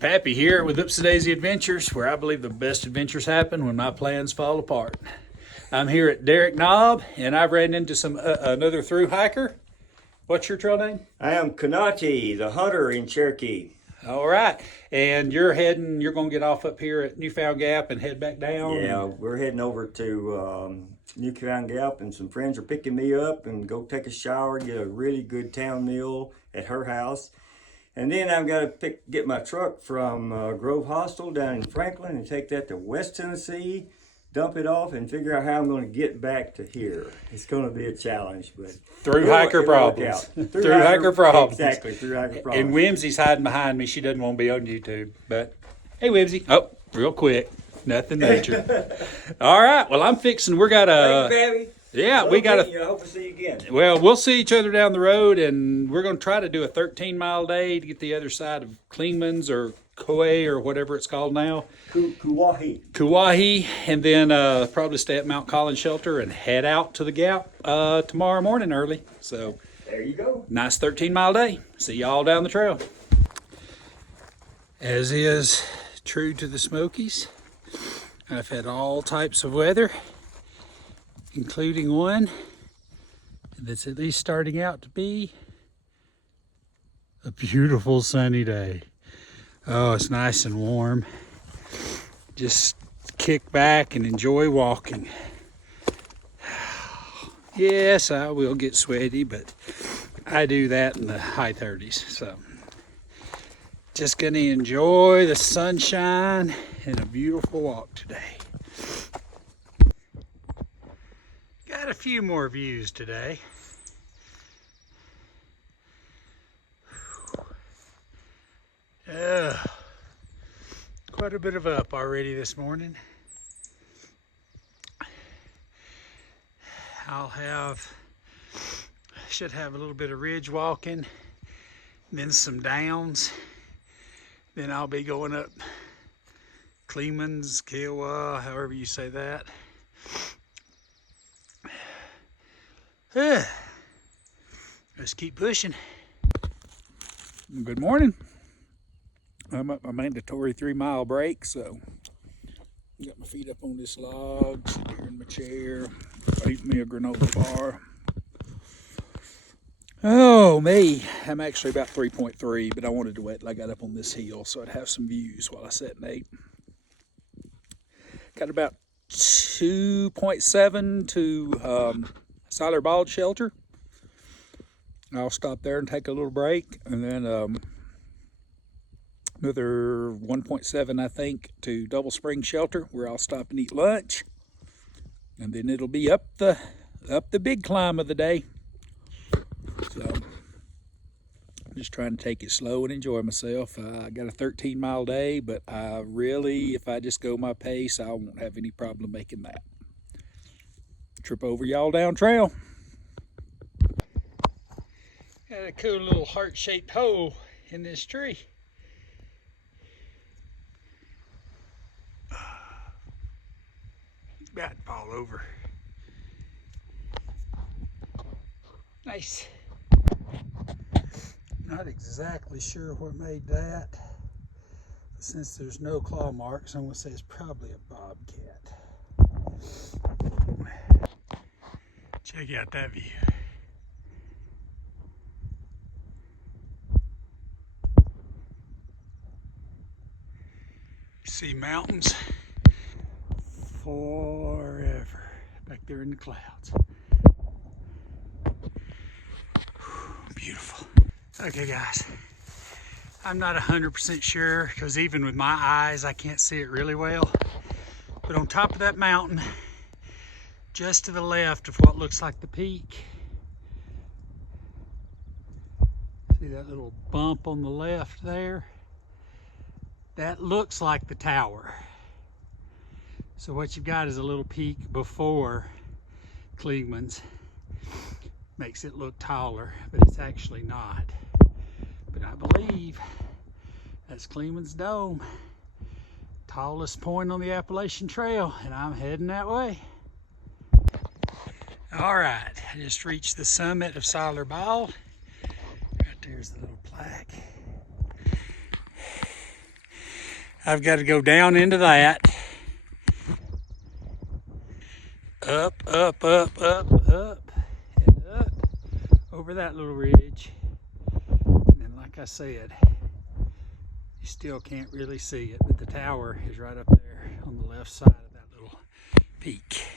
Pappy here with Oopsie Daisy Adventures, where I believe the best adventures happen when my plans fall apart. I'm here at Derrick Knob, and I've ran into another through hiker. What's your trail name? I am Kanati, the hunter in Cherokee. All right, and you're going to get off up here at Newfound Gap and head back down? Yeah, we're heading over to Newfound Gap, and some friends are picking me up and go take a shower, get a really good town meal at her house. And then I've got to get my truck from Grove Hostel down in Franklin and take that to West Tennessee, dump it off, and figure out how I'm going to get back to here. It's going to be a challenge, but through hiker problems. Through hiker problems. Exactly, through hiker problems. And Whimsy's hiding behind me. She doesn't want to be on YouTube. But hey, Whimsy. Oh, real quick. Nothing major. All right. Well, I'm fixing. We got a. Thank you, baby. Yeah, we got a. I hope to see you again. Well, we'll see each other down the road, and we're going to try to do a 13-mile day to get the other side of Klingman's or Kauai or whatever it's called now. Kauai, and then probably stay at Mount Collins Shelter and head out to the Gap tomorrow morning early. So there you go. Nice 13-mile day. See y'all down the trail. As is true to the Smokies, I've had all types of weather, including one that's at least starting out to be a beautiful sunny day. Oh, it's nice and warm. Just kick back and enjoy walking. Yes, I will get sweaty, but I do that in the high 30s. So just gonna enjoy the sunshine and a beautiful walk today. Got a few more views today. Quite a bit of up already this morning. Should have a little bit of ridge walking, then some downs. Then I'll be going up Klingman's, Kiowa, however you say that. Let's keep pushing. Good morning. I'm at my mandatory 3-mile break, so got my feet up on this log, sitting here in my chair, eating me a granola bar. Oh me, I'm actually about 3.3, but I wanted to wait till I got up on this hill so I'd have some views while I sat and ate. Got about 2.7 to Siler Bald Shelter. I'll stop there and take a little break, and then another 1.7, I think, to Double Spring Shelter, where I'll stop and eat lunch, and then it'll be up the big climb of the day. So I'm just trying to take it slow and enjoy myself. I got a 13-mile day, but I really, if I just go my pace, I won't have any problem making that. Trip over y'all down trail. Got a cool little heart-shaped hole in this tree. It's about to fall over. Nice. Not exactly sure what made that. But since there's no claw marks, I'm going to say it's probably a bobcat. Check out that view. See mountains forever back there in the clouds. Beautiful. Okay guys, I'm not 100% sure because even with my eyes I can't see it really well, but on top of that mountain, just to the left of what looks like the peak, see that little bump on the left there? That looks like the tower. So what you've got is a little peak before Klingman's. Makes it look taller, but it's actually not. But I believe that's Klingman's Dome. Tallest point on the Appalachian Trail, and I'm heading that way. All right, I just reached the summit of Siler Bald. Right there's the little plaque. I've got to go down into that. Up, up, up, up, up, and up over that little ridge. And like I said, you still can't really see it, but the tower is right up there on the left side of that little peak.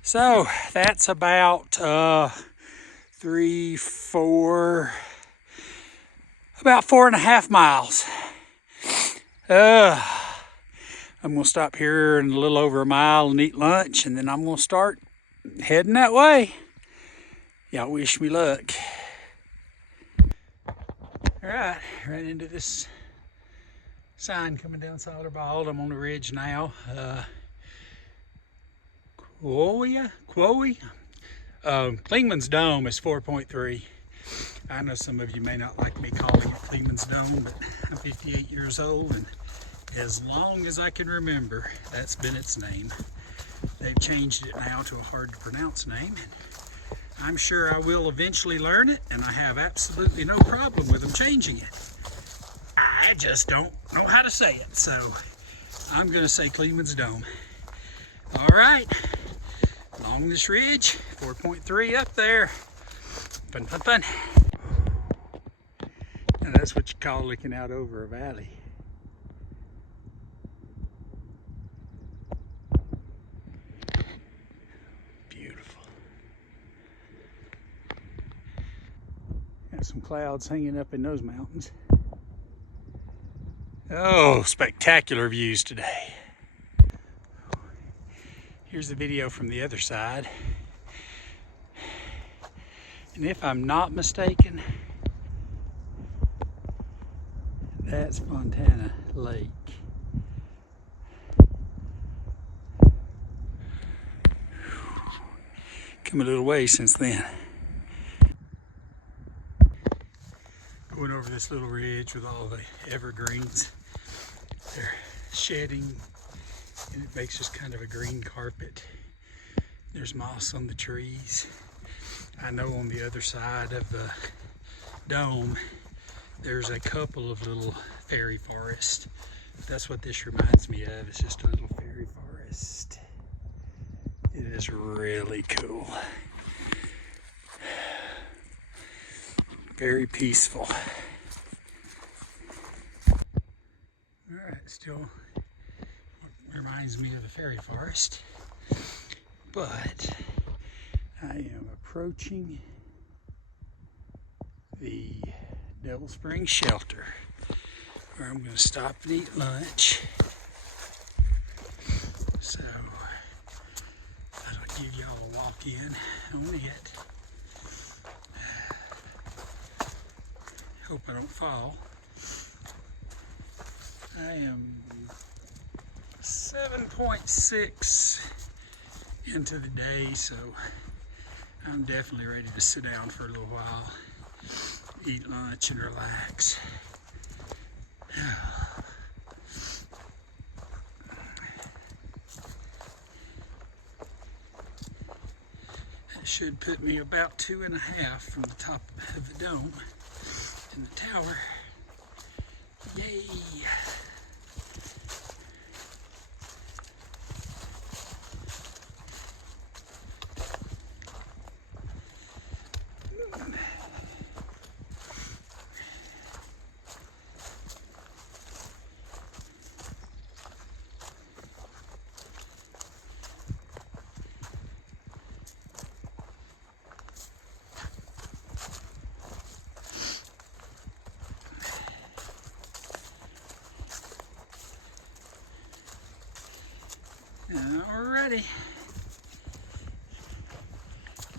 So that's about 4.5 miles. I'm gonna stop here in a little over a mile and eat lunch, and then I'm gonna start heading that way. Y'all wish me luck. All right, right into this sign coming down Solder Bald. I'm on the ridge now. Klingman's Dome is 4.3. I know some of you may not like me calling it Klingman's Dome, but I'm 58 years old, and as long as I can remember, that's been its name. They've changed it now to a hard to pronounce name, and I'm sure I will eventually learn it, and I have absolutely no problem with them changing it. I just don't know how to say it, so I'm gonna say Klingman's Dome. All right, along this ridge, 4.3 up there. Fun, fun, fun. And that's what you call looking out over a valley. Beautiful. Got some clouds hanging up in those mountains. Oh, spectacular views today. Here's the video from the other side. And if I'm not mistaken, that's Fontana Lake. Come a little way since then. Going over this little ridge with all the evergreens. They're shedding, and it makes just kind of a green carpet. There's moss on the trees. I know on the other side of the dome, there's a couple of little fairy forests. That's what this reminds me of. It's just a little fairy forest. It is really cool. Very peaceful. All right, still reminds me of the fairy forest, but I am approaching the Devil Springs shelter, where I'm going to stop and eat lunch. So I'll give y'all a walk in on it. Hope I don't fall. I am 7.6 into the day, so I'm definitely ready to sit down for a little while, eat lunch and relax. That should put me about 2.5 from the top of the dome to the tower. Yay! Alrighty.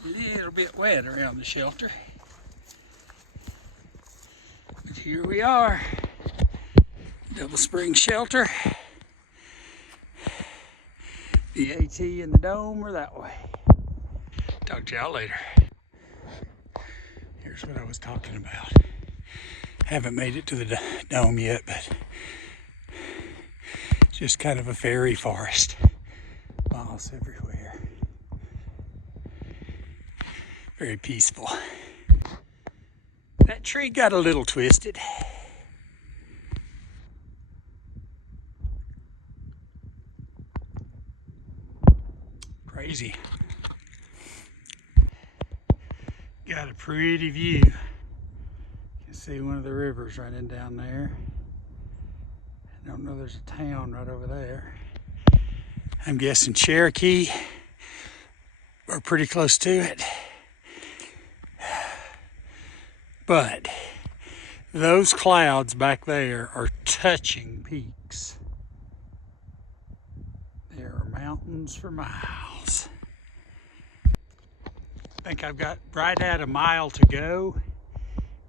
A little bit wet around the shelter, but here we are. Devil Springs shelter. The AT and the dome are that way. Talk to y'all later. Here's what I was talking about. Haven't made it to the dome yet, but it's just kind of a fairy forest. Moss everywhere. Very peaceful. That tree got a little twisted. crazy. Got a pretty view. You can see one of the rivers running down there. I don't know, there's a town right over there. I'm guessing Cherokee. We're pretty close to it. But those clouds back there are touching peaks. There are mountains for miles. I think I've got right at a mile to go.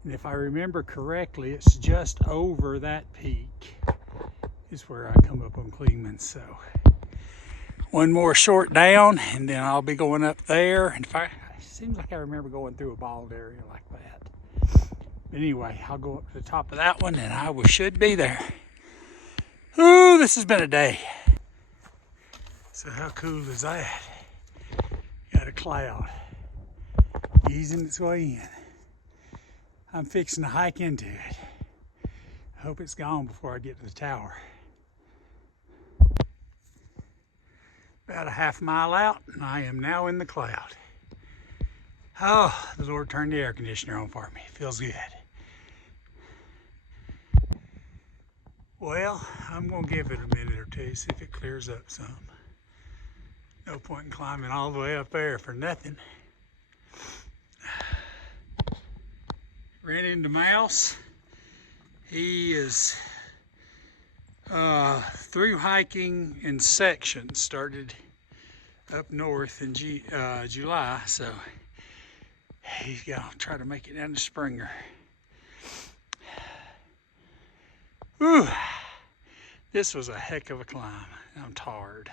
And if I remember correctly, it's just over that peak is where I come up on Kleeman. So one more short down and then I'll be going up there. And it seems like I remember going through a bald area like that. But anyway, I'll go up to the top of that one and I should be there. Ooh, this has been a day. So how cool is that? Got a cloud easing its way in. I'm fixing to hike into it. I hope it's gone before I get to the tower. About a half mile out and I am now in the cloud. Oh, the Lord turned the air conditioner on for me. It feels good. Well, I'm gonna give it a minute or two, see if it clears up some. No point in climbing all the way up there for nothing. Ran into Mouse. He is through hiking in sections. Started up north in July, so he's gonna try to make it down to Springer. Whew. This was a heck of a climb. I'm tired.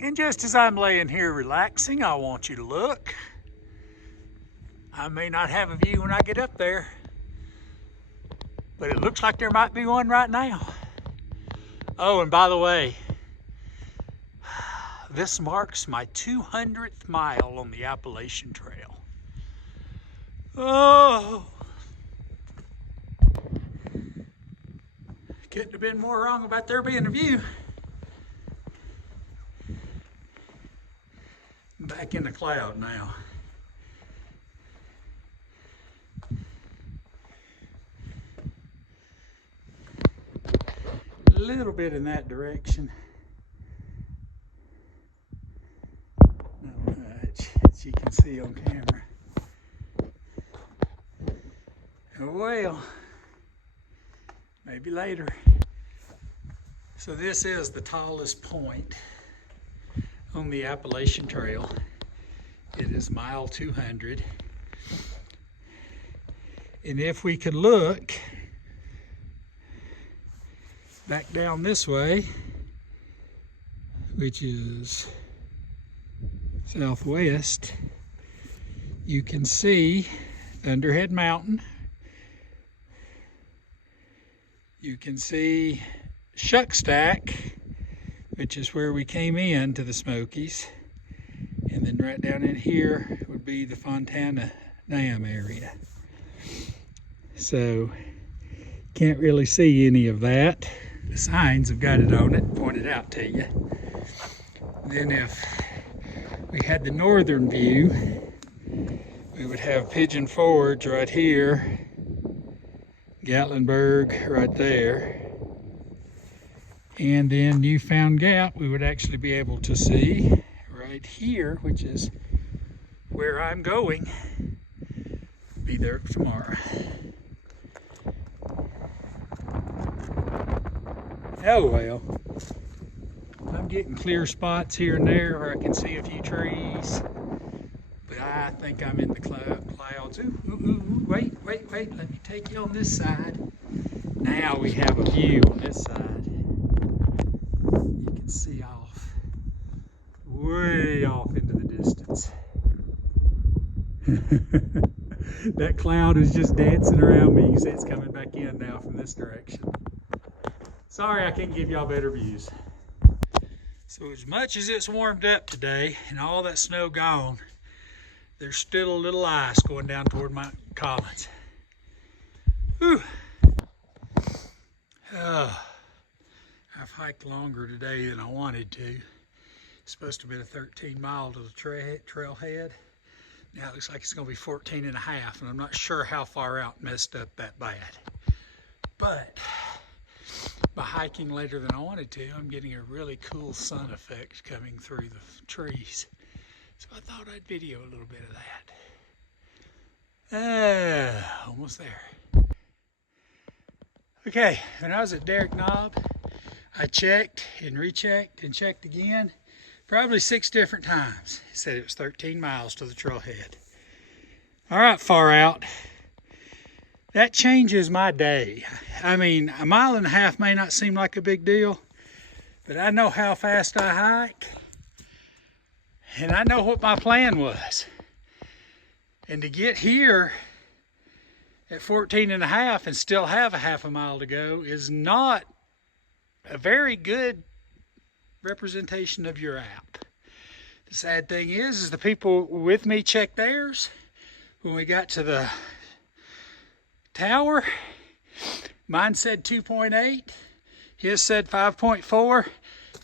And just as I'm laying here relaxing, I want you to look. I may not have a view when I get up there, but it looks like there might be one right now. Oh, and by the way, this marks my 200th mile on the Appalachian Trail. Oh, couldn't have been more wrong about there being a view. I'm back in the cloud now. A little bit in that direction. Not much, as you can see on camera. Well, maybe later. So this is the tallest point on the Appalachian Trail. It is mile 200. And if we could look back down this way, which is southwest, you can see Thunderhead Mountain. You can see Shuckstack, which is where we came in to the Smokies. And then right down in here would be the Fontana Dam area. So can't really see any of that. The signs have got it on it, pointed out to you. Then if we had the northern view, we would have Pigeon Forge right here, Gatlinburg right there, and then Newfound Gap we would actually be able to see right here, which is where I'm going. Be there tomorrow. Oh well, I'm getting clear spots here and there where I can see a few trees, but I think I'm in the clouds. Ooh, wait, let me take you on this side. Now we have a view on this side. You can see off, way off into the distance. That cloud is just dancing around me. You can see it's coming back in now from this direction. Sorry I can't give y'all better views. So as much as it's warmed up today and all that snow gone, there's still a little ice going down toward Mount Collins. Whew. I've hiked longer today than I wanted to. It's supposed to have been a 13 mile to the trailhead. Now it looks like it's going to be 14 and a half, and I'm not sure how far out messed up that bad. But by hiking later than I wanted to, I'm getting a really cool sun effect coming through the trees. So I thought I'd video a little bit of that. Almost there. Okay, when I was at Derrick Knob, I checked and rechecked and checked again, probably 6 different times. It said it was 13 miles to the trailhead. All right, far out. That changes my day. I mean, a mile and a half may not seem like a big deal, but I know how fast I hike, and I know what my plan was. And to get here at 14 and a half and still have a half a mile to go is not a very good representation of your app. The sad thing is the people with me checked theirs. When we got to the tower, mine said 2.8, his said 5.4,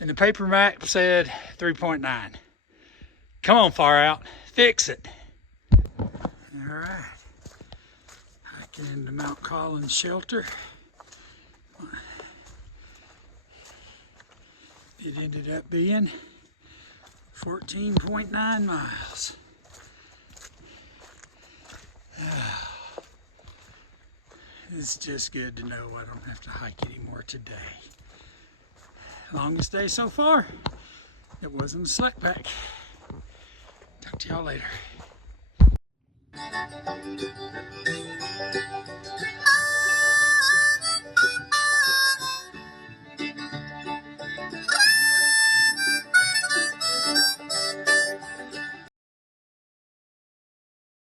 and the paper map said 3.9. Come on, far out, fix it. All right, hiking into Mount Collins Shelter. It ended up being 14.9 miles. It's just good to know I don't have to hike anymore today. Longest day so far. It wasn't a slack pack. Talk to y'all later.